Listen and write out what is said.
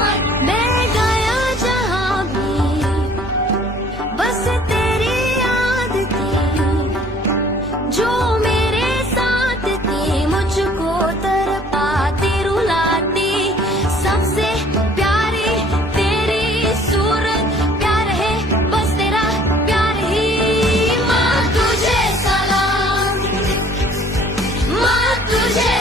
मैं गया जहाँ भी बस तेरी याद थी, जो मेरे साथ थी मुझको तरपाती रुलाती। सबसे प्यारी तेरी सूरत, प्यार है बस तेरा प्यार ही। माँ तुझे सलाम, माँ तुझे